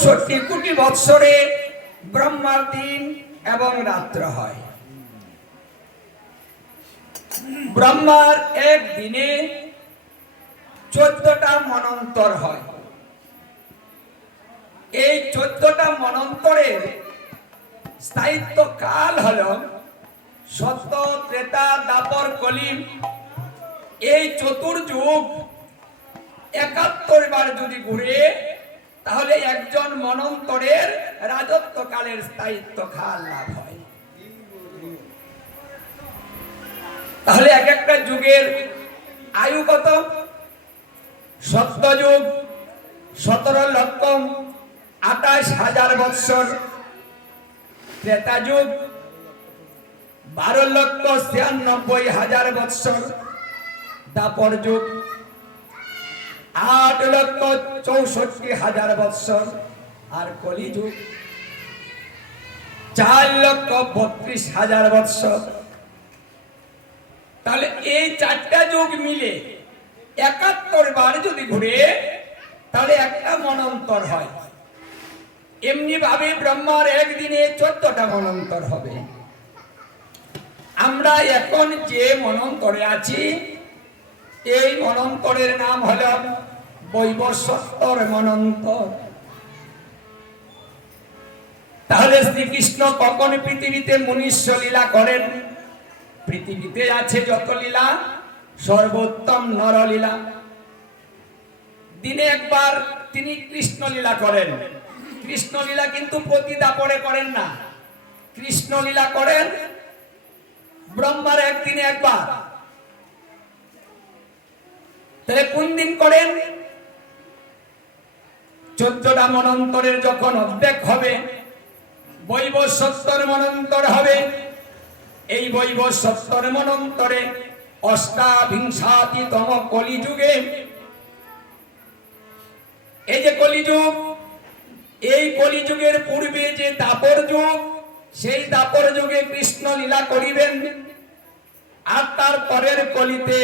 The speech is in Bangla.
চৌষট্টি কোটি বৎসরে ব্রহ্মার দিন এবং রাত্র হয়। ব্রহ্মার এক দিনে চোদ্দটা মনন্তর হয়। এই চোদ্দটা মনন্তরের স্থায়িত্ব কাল হল সত্য ত্রেতা দাপর কলিম এই চতুর্যুগ একাত্তর বার যদি ঘুরে তাহলে একজন মনন্তরের রাজত্ব কালের স্থায়িত্ব কাল লাভ হয়। তাহলে এক একটা যুগের আয়ু কত? সত্যযুগ সতেরো লক্ষ, আঠাশ হাজার বৎসর। ত্রেতা যুগ, বারো লক্ষ ছিয়ানব্বই হাজার বৎসর। দাপর যুগ আট লক্ষ চৌষট্টি হাজার বৎসর। আর কলি যুগ চার লক্ষ বত্রিশ হাজার বৎসর। তাহলে এই চারটা যুগ মিলে একাত্তর বার যদি ঘুরে, তাহলে একটা মনন্তর হয়। এমনি ভাবে ব্রহ্মার একদিনে চোদ্দটা মনন্তর হবে। আমরা এখন যে মনন্তরে আছি এই মনন্তরের নাম হল বৈবস্বস্তর মনন্তর তাহলে শ্রীকৃষ্ণ কখন পৃথিবীতে মনুষ্য লীলা করেন? পৃথিবীতে আছে যত লীলা, সর্বোত্তম নরলীলা। দিনে একবার তিনি কৃষ্ণ লীলা করেন। কৃষ্ণ লীলা কিন্তু দাপরে করেন না। কৃষ্ণ লীলা করেন ব্রহ্মার একদিনে একবার। তাহলে কোন দিন করেন? চোদ্দটা মনন্তরের যখন অর্ধেক হবে, বৈব সত্তর মনন্তর হবে। এই বৈব সত্তর মনন্তরে অষ্টাবিংশাতিতম কলিযুগে, এই যে কলিযুগ, এই কলিযুগের পূর্বে যে দাপর যুগ, সেই দাপর যুগে কৃষ্ণ লীলা করিবেন। আর তার পরের কলিতে